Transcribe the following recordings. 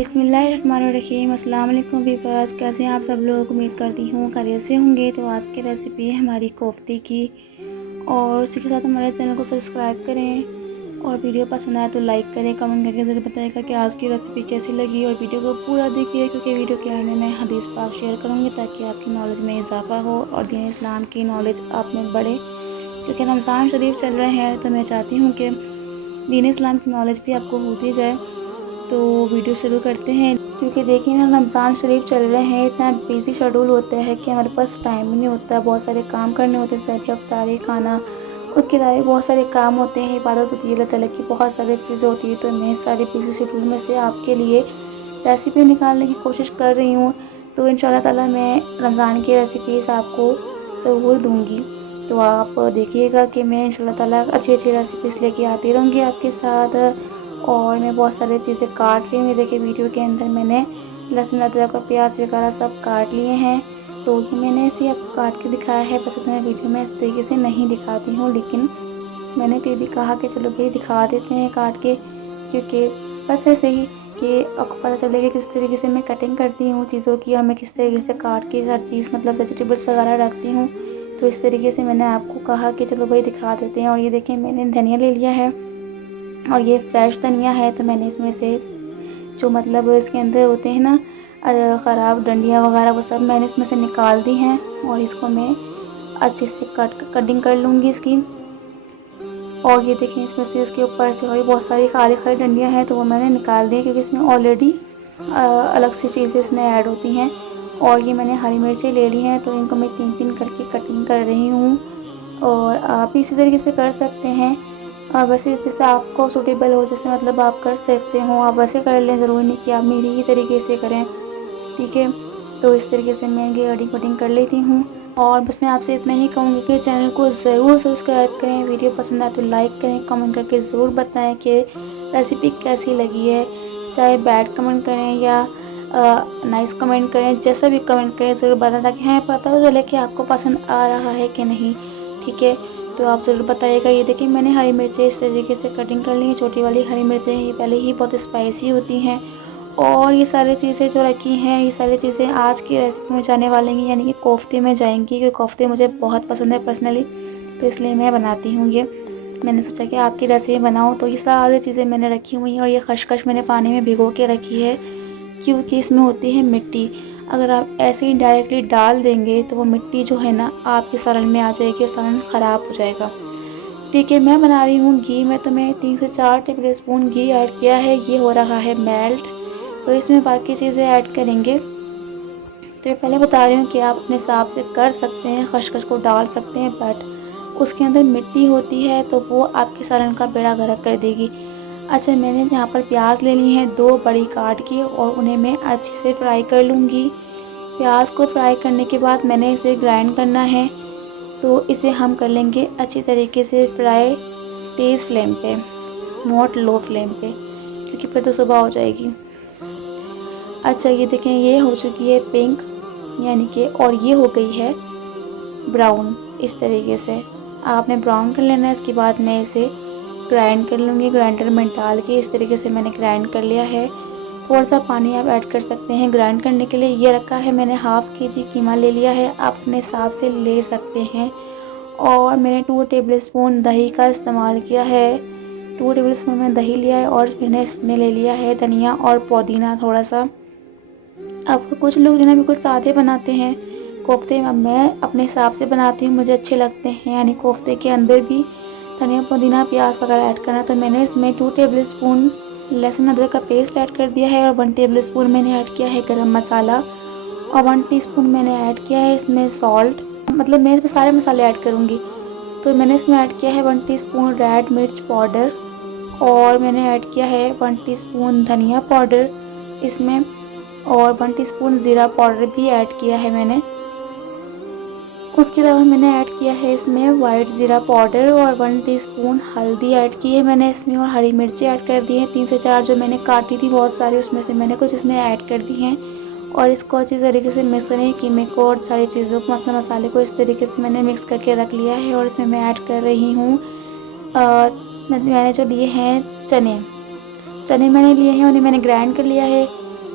बिस्मिल्लाहिर्रहमानिर्रहीम। अस्सलाम वालेकुम व्यूअर्स, कैसे हैं आप सब लोग। उम्मीद करती हूँ खैरियत से होंगे। तो आज की रेसिपी है हमारी कोफ्ते की, और उसी के साथ हमारे चैनल को सब्सक्राइब करें और वीडियो पसंद आए तो लाइक करें, कमेंट करके ज़रूर बताइएगा कि आज की रेसिपी कैसी लगी। और वीडियो को पूरा देखिए, क्योंकि वीडियो के अंत में मैं हदीस पाक शेयर करूँगी ताकि आपकी नॉलेज में इजाफा हो और दीन इस्लाम की नॉलेज आप में बढ़े। क्योंकि रमज़ान शरीफ चल रहे हैं तो मैं चाहती हूँ कि दीन इस्लाम की नॉलेज भी आपको होती जाए। तो वीडियो शुरू करते हैं। क्योंकि देखिए ना, रमज़ान शरीफ चल रहे हैं, इतना बिज़ी शेड्यूल होता है कि हमारे पास टाइम ही नहीं होता। बहुत सारे काम करने होते हैं, सहरी अफ्तारी, खाना, उसके अलावा बहुत सारे काम होते हैं, इबादत होती है, अल्लाह ताला की बहुत सारी चीज़ें होती है। तो मैं सारे बिज़ी शेड्यूल में से आपके लिए रेसिपी निकालने की कोशिश कर रही हूँ। तो इंशाल्लाह ताला मैं रमज़ान की रेसिपीज़ आपको ज़रूर दूँगी। तो आप देखिएगा कि मैं इंशाल्लाह ताला अच्छी अच्छी रेसिपीज़ लेके आती रहूँगी आपके साथ। और मैं बहुत सारी चीज़ें काट रही हूँ। देखिए वीडियो के अंदर मैंने लहसुन, अदरक और प्याज वगैरह सब काट लिए हैं। तो ये मैंने इसे अब काट के दिखाया है। वैसे तो मैं वीडियो में इस तरीके से नहीं दिखाती हूँ, लेकिन मैंने फिर भी कहा कि चलो भाई दिखा देते हैं काट के, क्योंकि बस ऐसे ही कि आपको पता चलेगा किस तरीके से मैं कटिंग करती हूँ चीज़ों की, और मैं किस तरीके से काट के हर चीज़ मतलब वेजिटेबल्स वगैरह रखती हूँ। तो इस तरीके से मैंने आपको कहा कि चलो भाई दिखा देते हैं। और ये देखिए मैंने धनिया ले लिया है, और ये फ्रेश धनिया है। तो मैंने इसमें से जो मतलब इसके अंदर होते हैं ना ख़राब डंडियाँ वगैरह, वो सब मैंने इसमें से निकाल दी हैं। और इसको मैं अच्छे से कटिंग कर लूँगी इसकी। और ये देखें इसमें से इसके ऊपर से और बहुत सारी खाली खाली डंडियाँ हैं, तो वो मैंने निकाल दी, क्योंकि इसमें ऑलरेडी अलग सी चीज़ें इसमें ऐड होती हैं। और ये मैंने हरी मिर्चें ले ली हैं, तो इनको मैं 3-3 करके कटिंग कर रही हूँ। और आप इसी तरीके से कर सकते हैं। वैसे जैसे आपको सूटेबल हो, जैसे मतलब आप कर सकते हो, आप वैसे कर लें, ज़रूरी नहीं कि आप मेरी ही तरीके से करें, ठीक है। तो इस तरीके से मैं ये कटिंग कर लेती हूँ। और बस मैं आपसे इतना ही कहूँगी कि चैनल को ज़रूर सब्सक्राइब करें, वीडियो पसंद आए तो लाइक करें, कमेंट करके ज़रूर बताएं कि रेसिपी कैसी लगी है। चाहे बैड कमेंट करें या नाइस कमेंट करें, जैसा भी कमेंट करें ज़रूर बताएं, ताकि हमें पता तो चले कि आपको पसंद आ रहा है कि नहीं, ठीक है। तो आप ज़रूर बताइएगा। ये देखिए मैंने हरी मिर्चें इस तरीके से कटिंग कर ली हैं, छोटी वाली हरी मिर्चें हैं, ये पहले ही बहुत स्पाइसी होती हैं। और ये सारी चीज़ें जो रखी हैं, ये सारी चीज़ें आज की रेसिपी में जाने वाली हैं, यानी कि कोफ्ते में जाएंगी, क्योंकि कोफ्ते मुझे बहुत पसंद है पर्सनली, तो इसलिए मैं बनाती हूँ ये। मैंने सोचा कि आपकी रेसिपी बनाऊँ। तो ये सारी चीज़ें मैंने रखी हुई हैं। और ये खशखश मैंने पानी में भिगो के रखी है, क्योंकि इसमें होती है मिट्टी। अगर आप ऐसे ही डायरेक्टली डाल देंगे तो वो मिट्टी जो है ना आपके सालन में आ जाएगी और सालन ख़राब हो जाएगा। ठीक है, मैं बना रही हूँ घी में, तो मैं 3 से 4 टेबल स्पून घी ऐड किया है। ये हो रहा है मेल्ट, तो इसमें बाकी चीज़ें ऐड करेंगे। तो मैं पहले बता रही हूँ कि आप अपने हिसाब से कर सकते हैं, खशखश को डाल सकते हैं, बट उसके अंदर मिट्टी होती है तो वो आपके सालन का बेड़ा गर्क कर देगी। अच्छा, मैंने यहाँ पर प्याज ले ली हैं 2 बड़ी काट के, और उन्हें मैं अच्छे से फ्राई कर लूँगी। प्याज को फ्राई करने के बाद मैंने इसे ग्राइंड करना है, तो इसे हम कर लेंगे अच्छी तरीके से फ्राई, तेज़ फ्लेम पे, नॉट लो फ्लेम पे, क्योंकि फिर तो सुबह हो जाएगी। अच्छा, ये देखें ये हो चुकी है पिंक, यानी कि, और ये हो गई है ब्राउन। इस तरीके से आपने ब्राउन कर लेना है। इसके बाद मैं इसे ग्राइंड कर लूँगी, ग्राइंडर में डाल के। इस तरीके से मैंने ग्राइंड कर लिया है। थोड़ा सा पानी आप ऐड कर सकते हैं ग्राइंड करने के लिए। ये रखा है मैंने हाफ़ kg कीमा ले लिया है, आप अपने हिसाब से ले सकते हैं। और मैंने 2 टेबल स्पून दही का इस्तेमाल किया है। 2 टेबल स्पून मैंने दही लिया है, और मैंने इसमें ले लिया है धनिया और पुदीना थोड़ा सा। अब कुछ लोग जो ना बिल्कुल सादे बनाते हैं कोफ्ते, अब मैं अपने हिसाब से बनाती हूँ, मुझे अच्छे लगते हैं, यानी कोफ्ते के अंदर भी धनिया पुदीना प्याज वगैरह ऐड करना। तो मैंने इसमें 2 टेबल स्पून लहसुन अदरक का पेस्ट ऐड कर दिया है, और 1 टेबल स्पून मैंने ऐड किया है गरम मसाला, और 1 टीस्पून मैंने ऐड किया है इसमें सॉल्ट। मतलब मैं इसमें सारे मसाले ऐड करूँगी। तो मैंने इसमें ऐड किया है 1 टीस्पून रेड मिर्च पाउडर, और मैंने ऐड किया है 1 टीस्पून धनिया पाउडर इसमें, और 1 टीस्पून ज़ीरा पाउडर भी ऐड किया है मैंने। उसके अलावा मैंने ऐड किया है इसमें वाइट ज़ीरा पाउडर, और 1 टीस्पून हल्दी ऐड की है मैंने इसमें, और हरी मिर्ची ऐड कर दी है 3 से 4 जो मैंने काटी थी बहुत सारी, उसमें से मैंने कुछ इसमें ऐड कर दी हैं। और इसको अच्छी तरीके से मिक्स करें, कीमे को और सारी चीज़ों को, मतलब मसाले को इस तरीके से मैंने मिक्स करके रख लिया है। और इसमें मैं ऐड कर रही हूँ मैंने जो लिए हैं चने मैंने लिए हैं, उन्हें मैंने ग्राइंड कर लिया है।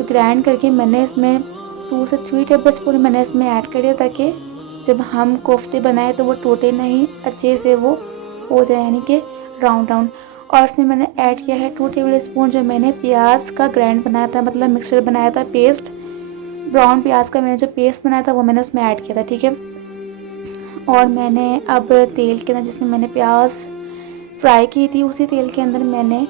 तो ग्राइंड करके मैंने इसमें 2 से 3 टेबल स्पून मैंने इसमें ऐड कर दिया, ताकि जब हम कोफ्ते बनाए तो वो टूटे नहीं, अच्छे से वो हो जाए, यानी कि राउंड राउंड। और इसमें मैंने ऐड किया है 2 टेबल स्पून जो मैंने प्याज का ग्राइंड बनाया था, मतलब मिक्सचर बनाया था, पेस्ट, ब्राउन प्याज का मैंने जो पेस्ट बनाया था वो मैंने उसमें ऐड किया था, ठीक है। और मैंने अब तेल के अंदर जिसमें मैंने प्याज फ्राई की थी, उसी तेल के अंदर मैंने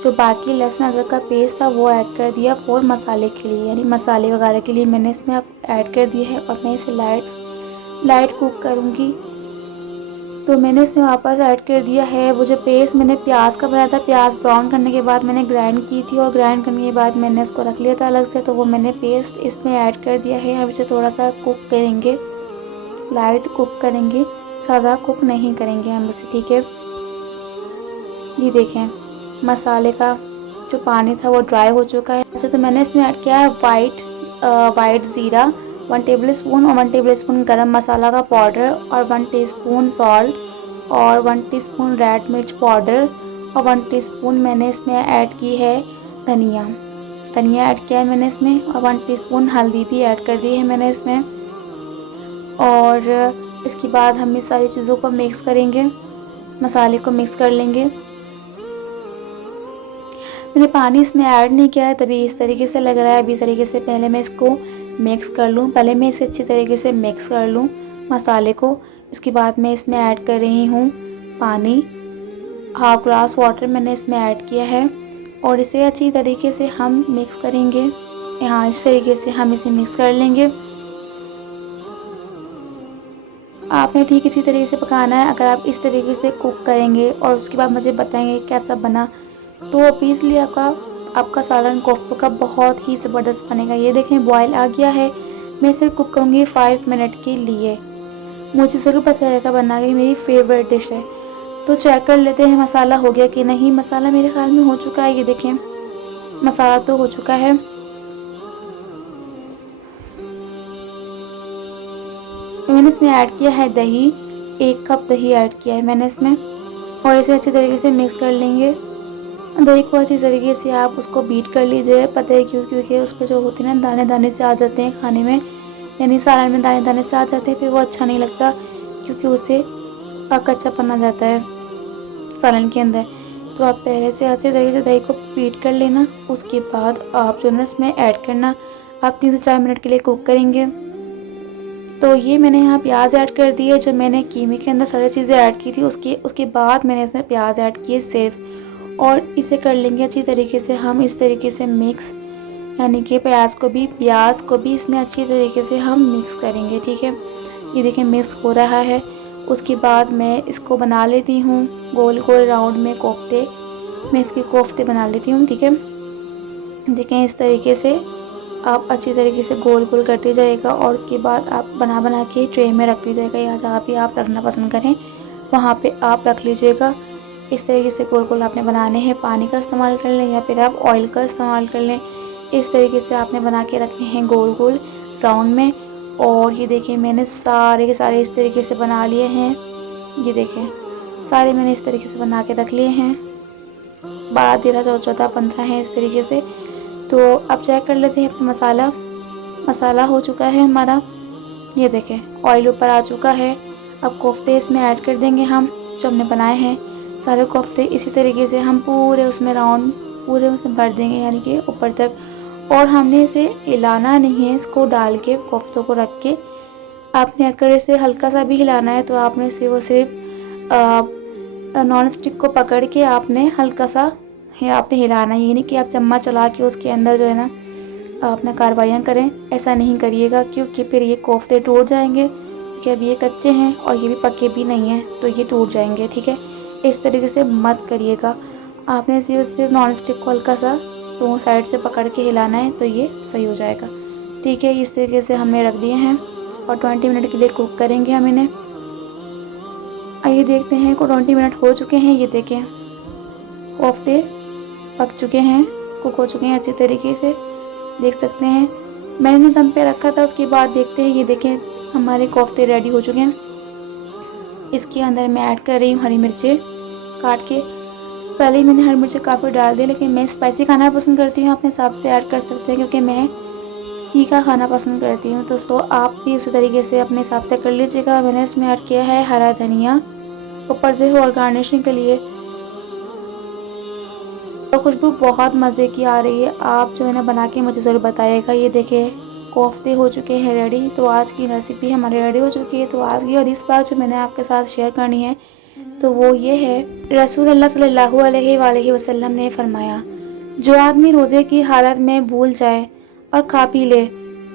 जो बाकी लहसुन अदरक का पेस्ट था वो ऐड कर दिया फॉर मसाले के लिए, यानी मसाले वगैरह के लिए मैंने इसमें अब ऐड कर दिया है। और मैं इसे लाइट कुक करूँगी। तो मैंने इसमें वापस ऐड कर दिया है वो जो पेस्ट मैंने प्याज का बनाया था, प्याज ब्राउन करने के बाद मैंने ग्राइंड की थी, और ग्राइंड करने के बाद मैंने इसको रख लिया था अलग से, तो वो मैंने पेस्ट इसमें ऐड कर दिया है। अब इसे थोड़ा सा कुक करेंगे, लाइट कुक करेंगे, ज़्यादा कुक नहीं करेंगे हम इसे, ठीक है। ये देखें मसाले का जो पानी था वो ड्राई हो चुका है। अच्छा, तो मैंने इसमें ऐड किया है वाइट ज़ीरा 1 टेबल स्पून, और 1 टेबल स्पून गरम मसाला का पाउडर, और 1 टीस्पून सॉल्ट, और 1 टीस्पून रेड मिर्च पाउडर, और 1 टीस्पून मैंने इसमें ऐड की है धनिया ऐड किया है मैंने इसमें, और 1 टीस्पून हल्दी भी ऐड कर दी है मैंने इसमें। और इसके बाद हम इस सारी चीज़ों को मिक्स करेंगे, मसाले को मिक्स कर लेंगे। मैंने पानी इसमें ऐड नहीं किया है, तभी इस तरीके से लग रहा है। अभी इस तरीके से पहले मैं इसको मिक्स कर लूँ, पहले मैं इसे अच्छी तरीके से मिक्स कर लूँ मसाले को। इसके बाद मैं इसमें ऐड कर रही हूँ पानी, 1/2 ग्लास वाटर मैंने इसमें ऐड किया है, और इसे अच्छी तरीके से हम मिक्स करेंगे। यहाँ इस तरीके से हम इसे मिक्स कर लेंगे। आपने ठीक इसी तरीके से पकाना है। अगर आप इस तरीके से कुक करेंगे और उसके बाद मुझे बताएंगे कैसा बना, तो ऑब्वियसली आपका सालन कोफ्तों का बहुत ही ज़बरदस्त बनेगा। ये देखें बॉयल आ गया है। मैं इसे कुक करूँगी 5 मिनट के लिए। मुझे ज़रूर बताइएगा बना के, मेरी फेवरेट डिश है। तो चेक कर लेते हैं मसाला हो गया कि नहीं। मसाला मेरे ख्याल में हो चुका है। ये देखें मसाला तो हो चुका है। मैंने इसमें ऐड किया है दही, 1 कप दही ऐड किया है मैंने इसमें, और इसे अच्छी तरीके से मिक्स कर लेंगे। दही को अच्छी तरीके से आप उसको बीट कर लीजिए। पता है क्यों? क्योंकि उस पर जो होते हैं ना दाने दाने से आ जाते हैं खाने में, यानी सालन में दाने दाने से आ जाते हैं, फिर वो अच्छा नहीं लगता, क्योंकि उससे कच्चापन आ जाता है सालन के अंदर। तो आप पहले से अच्छे तरीके से दही को बीट कर लेना। उसके बाद आप जो है इसमें ऐड करना। आप 3 से 4 मिनट के लिए कुक करेंगे। तो ये मैंने यहाँ प्याज ऐड कर दी है, जो मैंने कीमे के अंदर सारी चीज़ें ऐड की थी। उसके बाद मैंने इसमें प्याज ऐड किए सिर्फ, और इसे कर लेंगे अच्छी तरीके से हम इस तरीके से मिक्स, यानी कि प्याज को भी इसमें अच्छी तरीके से हम मिक्स करेंगे, ठीक है। ये देखें मिक्स हो रहा है। उसके बाद मैं इसको बना लेती हूँ गोल गोल राउंड में कोफ्ते। मैं इसके कोफ्ते बना लेती हूँ, ठीक है। देखें इस तरीके से आप अच्छी तरीके से गोल गोल करते जाइएगा, और उसके बाद आप बना के ट्रे में रख दीजिएगा, या जहाँ पे आप रखना पसंद करें वहाँ पे आप रख लीजिएगा। इस तरीके से गोल गोल आपने बनाने हैं। पानी का इस्तेमाल कर लें या फिर आप ऑयल का इस्तेमाल कर लें। इस तरीके से आपने बना के रखने हैं गोल गोल राउंड में। और ये देखिए मैंने सारे के सारे इस तरीके से बना लिए हैं। ये देखें सारे मैंने इस तरीके से बना के रख लिए हैं। 12, 13, 14, 15 हैं इस तरीके से। तो अब चेक कर लेते हैं अपना मसाला हो चुका है हमारा। ये देखें ऑयल ऊपर आ चुका है। अब कोफ्ते इसमें ऐड कर देंगे हम जो हमने बनाए हैं। सारे कोफ्ते इसी तरीके से हम पूरे उसमें भर देंगे, यानी कि ऊपर तक। और हमने इसे हिलाना नहीं है, इसको डाल के कोफ्तों को रख के आपने अगर इसे हल्का सा भी हिलाना है तो आपने इसे वो सिर्फ नॉन स्टिक को पकड़ के आपने हल्का सा आपने हिलाना है। ये नहीं कि आप चम्मच चला के उसके अंदर जो है ना आपने कार्रवाइयाँ करें। ऐसा नहीं करिएगा, क्योंकि फिर ये कोफ्ते टूट जाएंगे, क्योंकि अब ये कच्चे हैं और ये भी पके भी नहीं हैं, तो ये टूट जाएंगे, ठीक है। इस तरीके से मत करिएगा। आपने सिर्फ नॉन स्टिक को हल्का सा दोनों साइड से पकड़ के हिलाना है, तो ये सही हो जाएगा, ठीक है। इस तरीके से हमने रख दिए हैं और 20 मिनट के लिए कुक करेंगे हम इन्हें। आइए देखते हैं को 20 मिनट हो चुके हैं। ये देखें कोफ्ते पक चुके हैं, कुक हो चुके हैं अच्छी तरीके से, देख सकते हैं। मैंने दम पे रखा था, उसके बाद देखते हैं। ये देखें हमारे कोफ्ते रेडी हो चुके हैं। इसके अंदर मैं ऐड कर रही हूँ हरी मिर्चें काट के, पहले ही मैंने हरी मिर्च काफ़ी डाल दी, लेकिन मैं स्पाइसी खाना पसंद करती हूँ, अपने हिसाब से ऐड कर सकते हैं क्योंकि मैं तीखा खाना पसंद करती हूँ। तो आप भी उसी तरीके से अपने हिसाब से कर लीजिएगा। और मैंने इसमें ऐड किया है हरा धनिया ऊपर से और गार्निशिंग के लिए। तो खुशबू बहुत मज़े की आ रही है, आप जो है ना बना के मुझे ज़रूर बताइएगा। ये देखिए कोफ्ते हो चुके हैं रेडी। तो आज की रेसिपी हमारी रेडी हो चुकी है। तो आज की हदीस पाक जो मैंने आपके साथ शेयर करनी है तो वो ये है, रसूलुल्लाह सल्लल्लाहु अलैहि वसल्लम ने फरमाया, जो आदमी रोज़े की हालत में भूल जाए और खा पी ले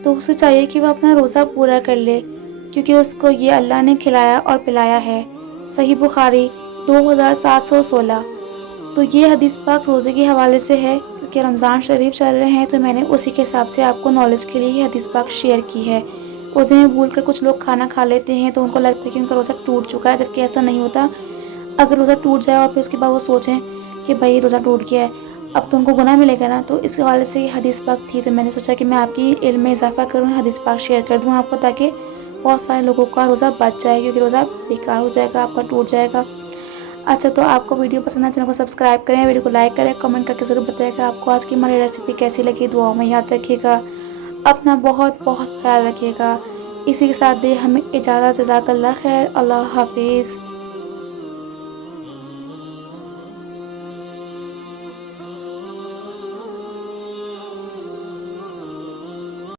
तो उसे चाहिए कि वह अपना रोज़ा पूरा कर ले, क्योंकि उसको ये अल्लाह ने खिलाया और पिलाया है। सही बुखारी 2716। तो ये हदीस पाक रोज़े के हवाले से है, क्योंकि रमज़ान शरीफ चल रहे हैं तो मैंने उसी के हिसाब से आपको नॉलेज के लिए ये हदीस पाक शेयर की है। रोज़े में भूल कर कुछ लोग खाना खा लेते हैं तो उनको लगता है कि उनका रोज़ा टूट चुका है, जबकि ऐसा नहीं होता। अगर रोज़ा टूट जाए और फिर उसके बाद वो सोचें कि भाई रोज़ा टूट गया है, अब तो उनको गुनाह मिलेगा ना। तो इस हवाले से ये हदीस पाक थी, तो मैंने सोचा कि मैं आपकी इल्म में इजाफा करूँ, हदीस पाक शेयर कर दूँ आपको, ताकि बहुत सारे लोगों का रोज़ा बच जाए, क्योंकि रोज़ा बेकार हो जाएगा, आपका टूट जाएगा। अच्छा, तो आपको वीडियो पसंद है, चैनल को सब्सक्राइब करें, वीडियो को लाइक करें, कमेंट करके ज़रूर बताइएगा आपको आज की हमारी रेसिपी कैसी लगी। दुआओं में याद रखिएगा, अपना बहुत बहुत ख्याल रखिएगा। इसी के साथ दे हमें इजाज़त। जज़ाकल्लाह खैर। अल्लाह हाफिज़।